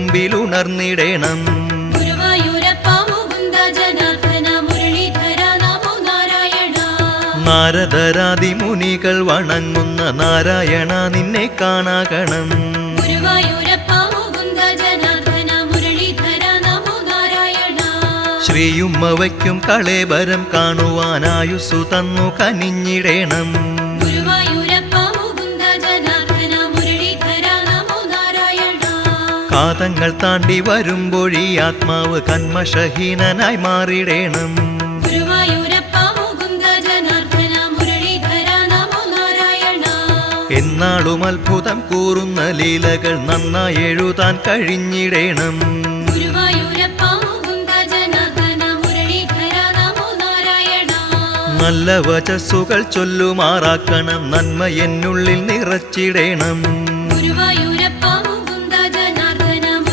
മുമ്പിലുണർന്നിടേണം. നാരദരാദിമുനികൾ വണങ്ങുന്ന നാരായണ നിന്നെ കാണാകണം. ശ്രീയുമ്മ വയ്ക്കും കളേബരം കാണുവാനായുസ്സു തന്നു കനിഞ്ഞിടേണം. കാതങ്ങൾ താണ്ടി വരുമ്പോഴീ ആത്മാവ് കന്മഷഹീനനായി മാറിടേണം. എന്നാളും അത്ഭുതം കൂറുന്ന ലീലകൾ നന്നായി എഴുതാൻ കഴിഞ്ഞിടേണം. നല്ല വചസ്സുകൾ ചൊല്ലുമാറാക്കണം, നന്മ എന്നുള്ളിൽ നിറച്ചിടേണം.